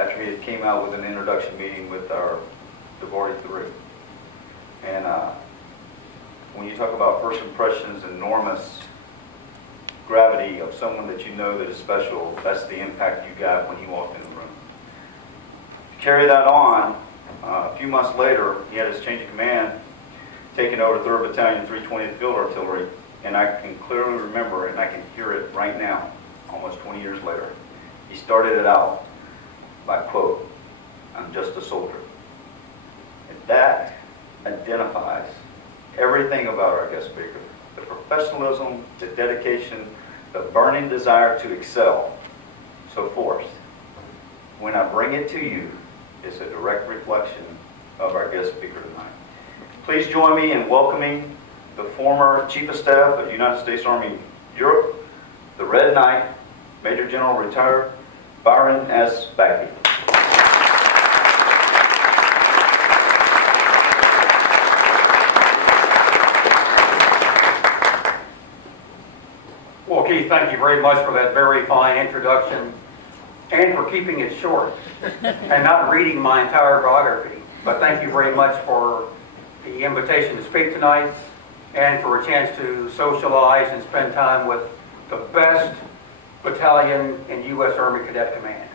after he came out with an introduction meeting with our Jaguar 3. And when you talk about first impressions, enormous gravity of someone that you know that is special, that's the impact you got when he walked in the room. To carry that on, a few months later, he had his change of command, taking over 3rd Battalion, 320th Field Artillery, and I can clearly remember, and I can hear it right now, almost 20 years later. He started it out by quote, "I'm just a soldier." And that identifies everything about our guest speaker. The professionalism, the dedication, the burning desire to excel, so forth. When I bring it to you, it's a direct reflection of our guest speaker tonight. Please join me in welcoming the former Chief of Staff of the United States Army Europe, the Red Knight, Major General retired, Byron S. Bagby. Well, Keith, thank you very much for that very fine introduction and for keeping it short and not reading my entire biography. But thank you very much for the invitation to speak tonight and for a chance to socialize and spend time with the best battalion in U.S. Army Cadet Command.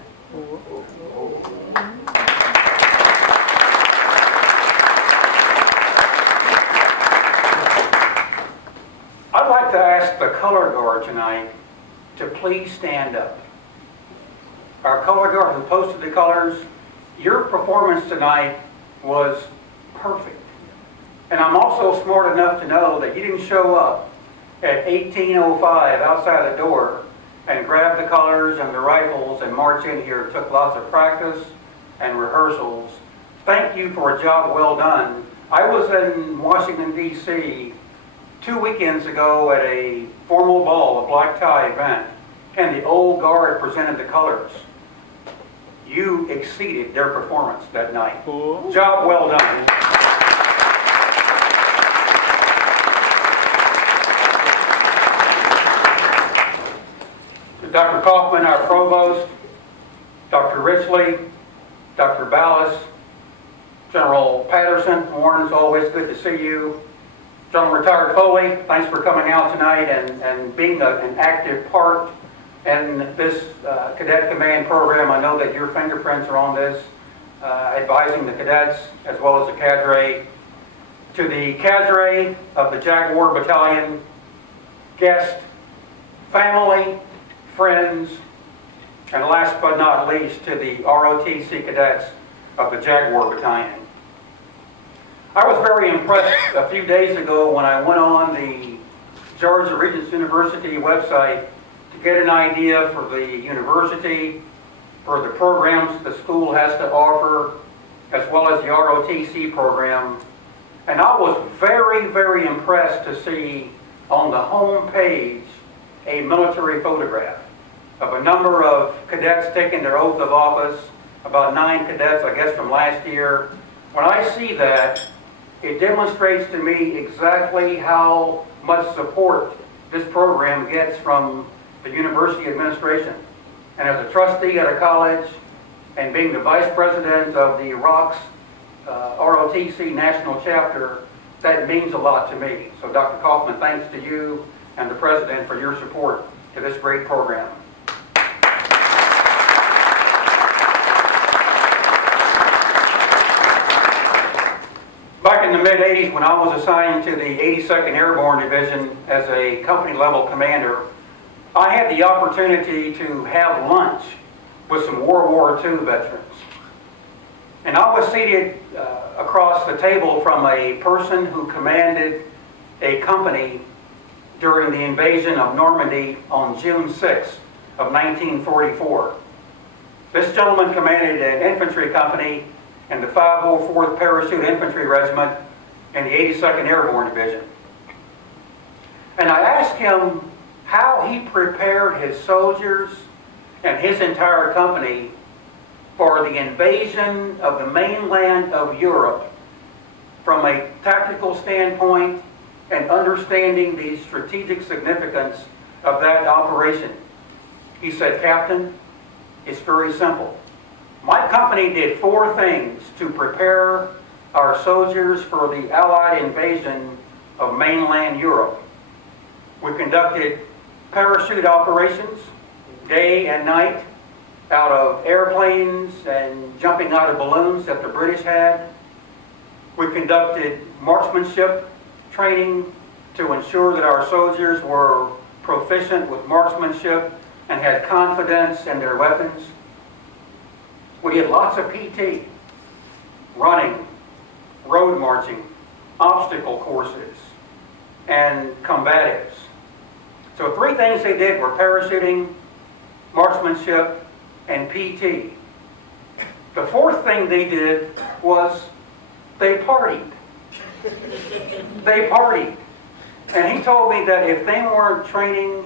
I'd like to ask the color guard tonight to please stand up. Our color guard who posted the colors, your performance tonight was perfect. And I'm also smart enough to know that you didn't show up at 18:05 outside the door and grab the colors and the rifles and march in here. It took lots of practice and rehearsals. Thank you for a job well done. I was in Washington, D.C. 2 weekends ago at a formal ball, a black tie event, and the old guard presented the colors. You exceeded their performance that night. Cool. Job well done. Dr. Kaufman, our provost, Dr. Richley, Dr. Ballas, General Patterson, Warren, it's always good to see you. General Retired Foley, thanks for coming out tonight and being an active part in this Cadet Command program. I know that your fingerprints are on this, advising the cadets as well as the cadre. To the cadre of the Jaguar Battalion, guest, family, friends, and last but not least, to the ROTC cadets of the Jaguar Battalion. I was very impressed a few days ago when I went on the Georgia Regents University website to get an idea for the university, for the programs the school has to offer, as well as the ROTC program. And I was very, very impressed to see on the home page a military photograph of a number of cadets taking their oath of office, about 9 cadets, I guess, from last year. When I see that, it demonstrates to me exactly how much support this program gets from the university administration. And as a trustee at a college and being the vice president of the ROC's ROTC national chapter, that means a lot to me. So Dr. Kaufman, thanks to you and the president for your support to this great program. Back in the mid-'80s, when I was assigned to the 82nd Airborne Division as a company-level commander, I had the opportunity to have lunch with some World War II veterans. And I was seated across the table from a person who commanded a company during the invasion of Normandy on June 6th of 1944. This gentleman commanded an infantry company in the 504th Parachute Infantry Regiment in the 82nd Airborne Division. And I asked him how he prepared his soldiers and his entire company for the invasion of the mainland of Europe from a tactical standpoint and understanding the strategic significance of that operation. He said, "Captain, it's very simple. My company did 4 things to prepare our soldiers for the Allied invasion of mainland Europe. We conducted parachute operations day and night out of airplanes and jumping out of balloons that the British had. We conducted marksmanship training to ensure that our soldiers were proficient with marksmanship and had confidence in their weapons. We did lots of PT, running, road marching, obstacle courses, and combatives. So 3 things they did were parachuting, marksmanship, and PT. The 4th thing they did was they partied. They partied. And he told me that if they weren't training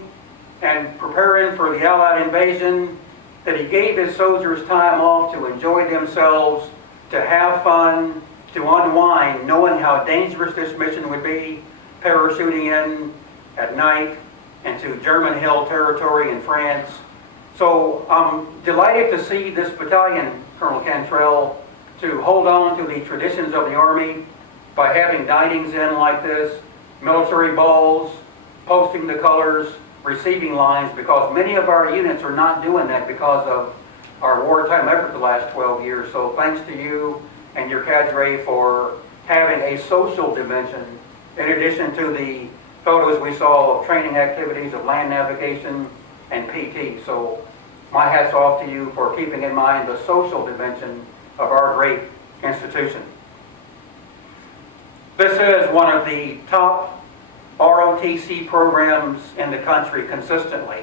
and preparing for the Allied invasion, that he gave his soldiers time off to enjoy themselves, to have fun, to unwind, knowing how dangerous this mission would be, parachuting in at night into German-held territory in France. So I'm delighted to see this battalion, Colonel Cantrell, to hold on to the traditions of the Army by having dinings in like this, military balls, posting the colors, receiving lines, because many of our units are not doing that because of our wartime effort the last 12 years. So thanks to you and your cadre for having a social dimension in addition to the photos we saw of training activities of land navigation and PT. So my hat's off to you for keeping in mind the social dimension of our great institution. This is one of the top ROTC programs in the country consistently.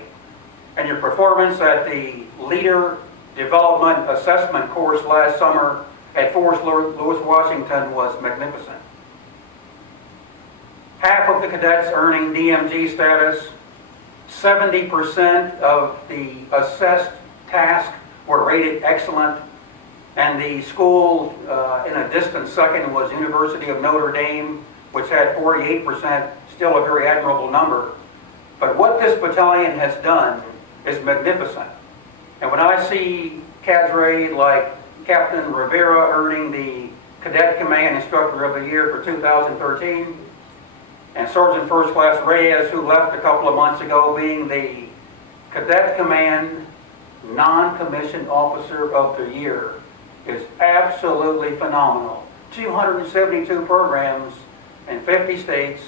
And your performance at the Leader Development Assessment course last summer at Fort Lewis, Washington was magnificent. Half of the cadets earning DMG status, 70% of the assessed tasks were rated excellent, and the school in a distant second was University of Notre Dame, which had 48%, still a very admirable number. But what this battalion has done is magnificent. And when I see cadre like Captain Rivera earning the Cadet Command Instructor of the Year for 2013, and Sergeant First Class Reyes, who left a couple of months ago, being the Cadet Command Non-Commissioned Officer of the Year, is absolutely phenomenal. 272 programs in 50 states,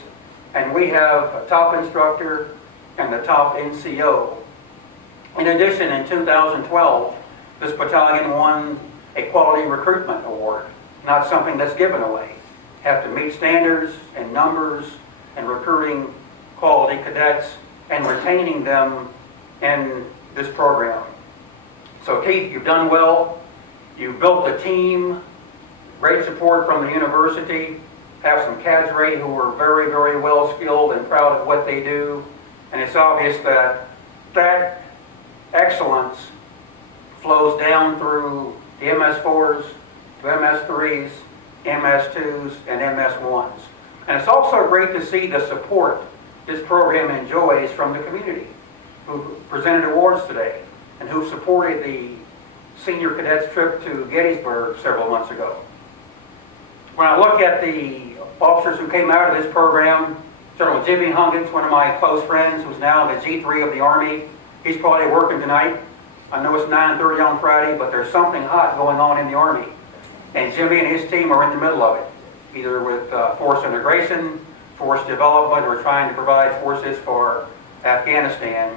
and we have a top instructor and the top NCO. In addition, in 2012, this battalion won a Quality Recruitment Award, not something that's given away. Have to meet standards and numbers and recruiting quality cadets and retaining them in this program. So Keith, you've done well. You've built a team, great support from the university, have some cadre who are very, very well skilled and proud of what they do. And it's obvious that that excellence flows down through the MS4s, to MS3s, MS2s, and MS1s. And it's also great to see the support this program enjoys from the community who presented awards today and who supported the senior cadets trip to Gettysburg several months ago. When I look at the officers who came out of this program, General Jimmy Hungens, one of my close friends, who's now in the G3 of the Army, he's probably working tonight. I know it's 9:30 on Friday, but there's something hot going on in the Army. And Jimmy and his team are in the middle of it, either with force integration, force development, or trying to provide forces for Afghanistan.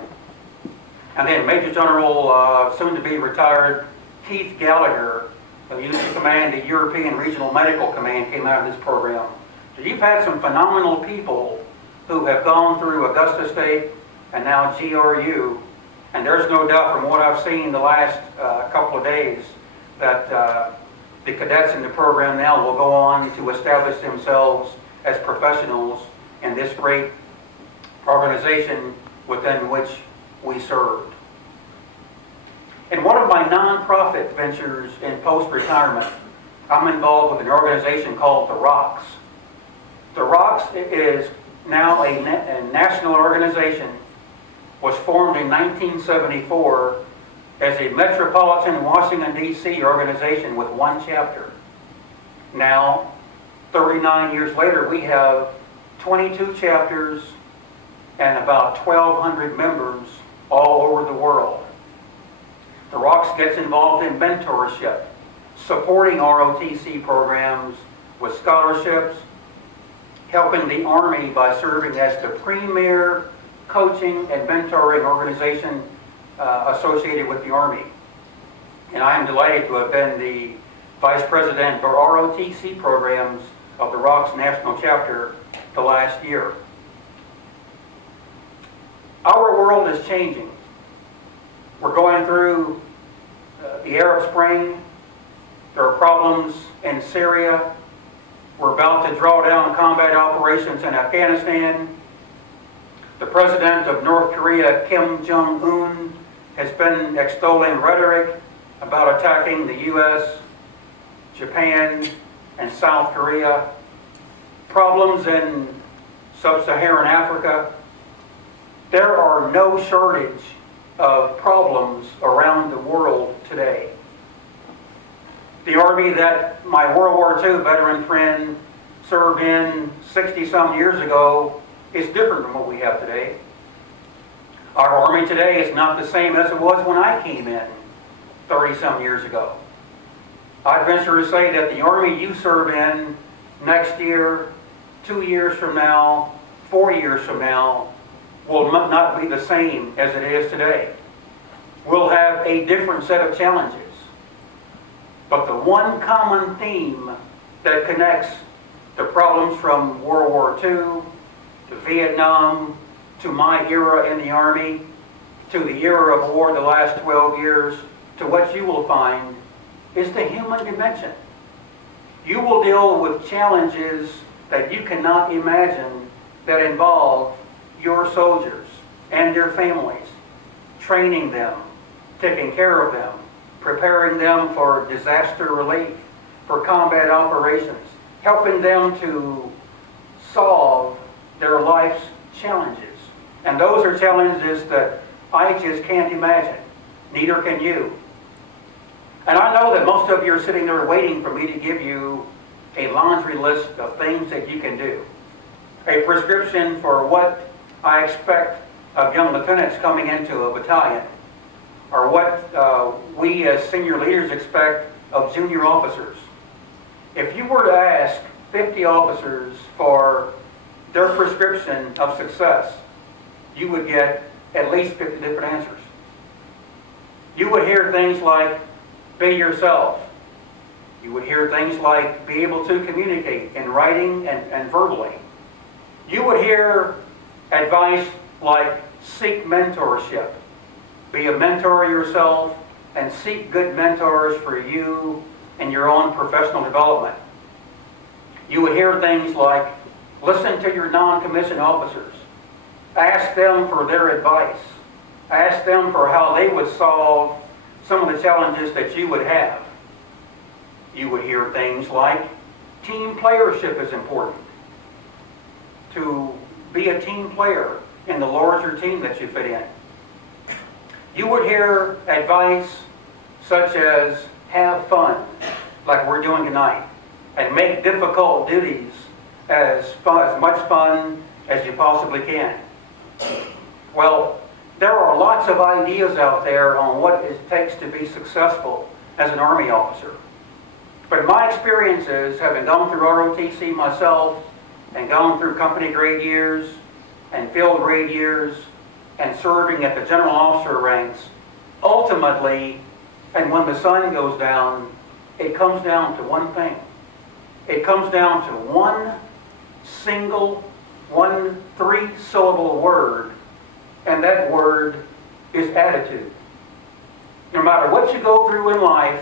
And then Major General, soon to be retired, Keith Gallagher, who used to command the European Regional Medical Command, came out of this program. So you've had some phenomenal people who have gone through Augusta State and now GRU, and there's no doubt from what I've seen the last couple of days that the cadets in the program now will go on to establish themselves as professionals in this great organization within which we served. In one of my nonprofit ventures in post-retirement, I'm involved with an organization called The Rocks. The Rocks is now a national organization, was formed in 1974 as a metropolitan Washington, D.C. organization with one chapter. Now, 39 years later, we have 22 chapters and about 1,200 members all over the world. The ROCS gets involved in mentorship, supporting ROTC programs with scholarships, helping the Army by serving as the premier coaching and mentoring organization associated with the Army. And I am delighted to have been the Vice President for ROTC programs of the ROCS National Chapter the last year. Our world is changing. We're going through the Arab Spring. There are problems in Syria. We're about to draw down combat operations in Afghanistan. The president of North Korea, Kim Jong-un, has been extolling rhetoric about attacking the U.S., Japan, and South Korea. Problems in sub-Saharan Africa. There are no shortage of problems around the world today. The Army that my World War II veteran friend served in 60-some years ago is different from what we have today. Our Army today is not the same as it was when I came in 30-some years ago. I'd venture to say that the Army you serve in next year, 2 years from now, 4 years from now, will not be the same as it is today. We'll have a different set of challenges. But the one common theme that connects the problems from World War II to Vietnam to my era in the Army to the era of war the last 12 years to what you will find is the human dimension. You will deal with challenges that you cannot imagine that involve your soldiers and their families, training them, taking care of them, preparing them for disaster relief, for combat operations, helping them to solve their life's challenges. And those are challenges that I just can't imagine. Neither can you. And I know that most of you are sitting there waiting for me to give you a laundry list of things that you can do. A prescription for what I expect of young lieutenants coming into a battalion, or what we as senior leaders expect of junior officers. If you were to ask 50 officers for their prescription of success, you would get at least 50 different answers. You would hear things like, be yourself. You would hear things like, be able to communicate in writing and verbally. You would hear advice like, seek mentorship. Be a mentor yourself and seek good mentors for you and your own professional development. You would hear things like, listen to your non-commissioned officers. Ask them for their advice. Ask them for how they would solve some of the challenges that you would have. You would hear things like, team playership is important. To be a team player in the larger team that you fit in. You would hear advice such as, have fun, like we're doing tonight, and make difficult duties as much fun as you possibly can. Well, there are lots of ideas out there on what it takes to be successful as an Army officer. But my experiences, having gone through ROTC myself, and gone through company grade years, and field grade years, and serving at the general officer ranks, ultimately, and when the sun goes down, it comes down to one thing. It comes down to one single, three-syllable word, and that word is attitude. No matter what you go through in life,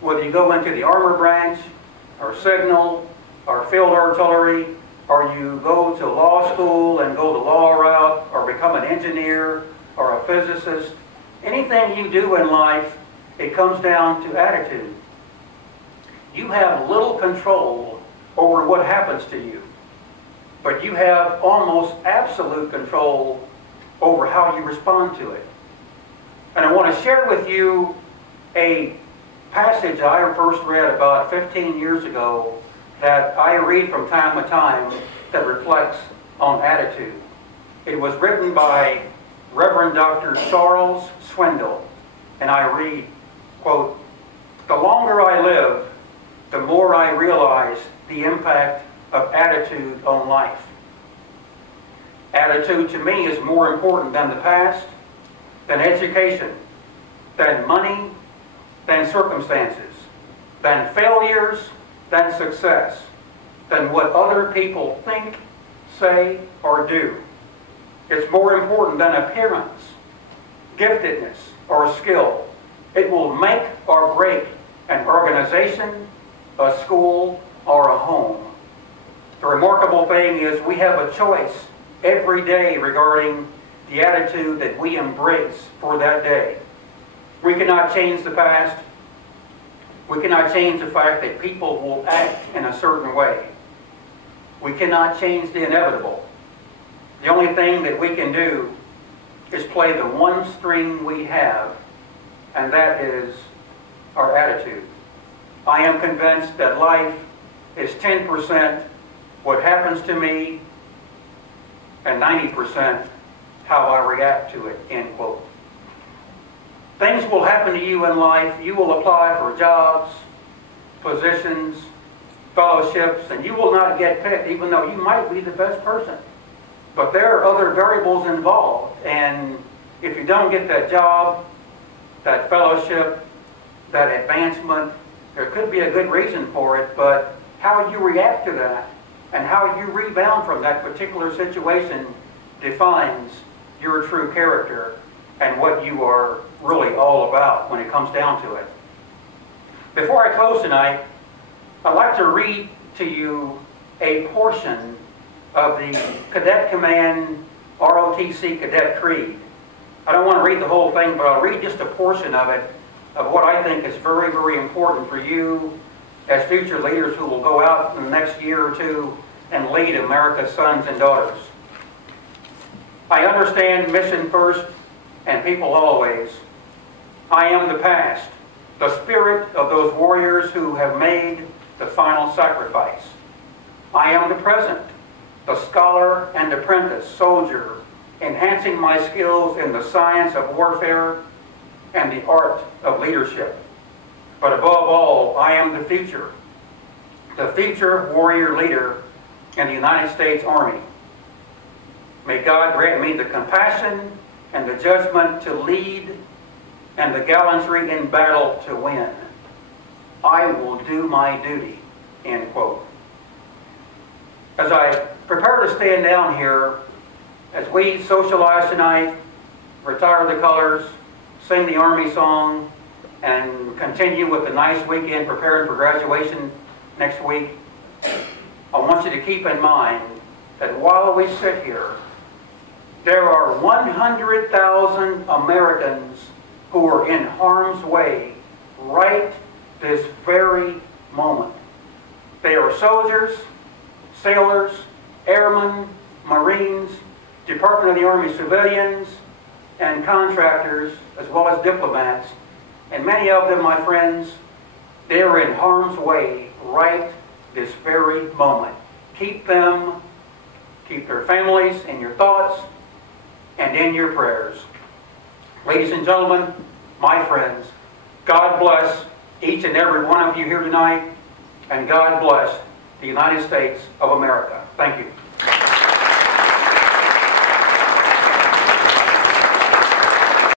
whether you go into the armor branch, or signal, or field artillery, or you go to law school and go the law route, or become an engineer, or a physicist, anything you do in life, it comes down to attitude. You have little control over what happens to you, but you have almost absolute control over how you respond to it. And I want to share with you a passage I first read about 15 years ago that I read from time to time that reflects on attitude. It was written by Reverend Dr. Charles Swindoll, and I read, quote, "The longer I live, the more I realize the impact of attitude on life. Attitude to me is more important than the past, than education, than money, than circumstances, than failures, than success, than what other people think, say, or do. It's more important than appearance, giftedness, or skill. It will make or break an organization, a school, or a home. The remarkable thing is we have a choice every day regarding the attitude that we embrace for that day. We cannot change the past. We cannot change the fact that people will act in a certain way. We cannot change the inevitable. The only thing that we can do is play the one string we have, and that is our attitude. I am convinced that life is 10% what happens to me and 90% how I react to it," end quote. Things will happen to you in life. You will apply for jobs, positions, fellowships, and you will not get picked, even though you might be the best person. But there are other variables involved, and if you don't get that job, that fellowship, that advancement, there could be a good reason for it, but how you react to that and how you rebound from that particular situation defines your true character and what you are really all about when it comes down to it. Before I close tonight, I'd like to read to you a portion of the Cadet Command ROTC Cadet Creed. I don't want to read the whole thing, but I'll read just a portion of it, of what I think is very, very important for you as future leaders who will go out in the next year or two and lead America's sons and daughters. I understand mission first and people always. I am the past, the spirit of those warriors who have made the final sacrifice. I am the present, the scholar and apprentice soldier, enhancing my skills in the science of warfare and the art of leadership. But above all, I am the future warrior leader in the United States Army. May God grant me the compassion and the judgment to lead and the gallantry in battle to win. I will do my duty, end quote. As I prepare to stand down here, as we socialize tonight, retire the colors, sing the Army song, and continue with a nice weekend preparing for graduation next week, I want you to keep in mind that while we sit here, there are 100,000 Americans who are in harm's way right this very moment. They are soldiers, sailors, airmen, Marines, Department of the Army civilians, and contractors, as well as diplomats. And many of them, my friends, they are in harm's way right this very moment. Keep them, keep their families in your thoughts and in your prayers. Ladies and gentlemen, my friends, God bless each and every one of you here tonight, and God bless the United States of America. Thank you.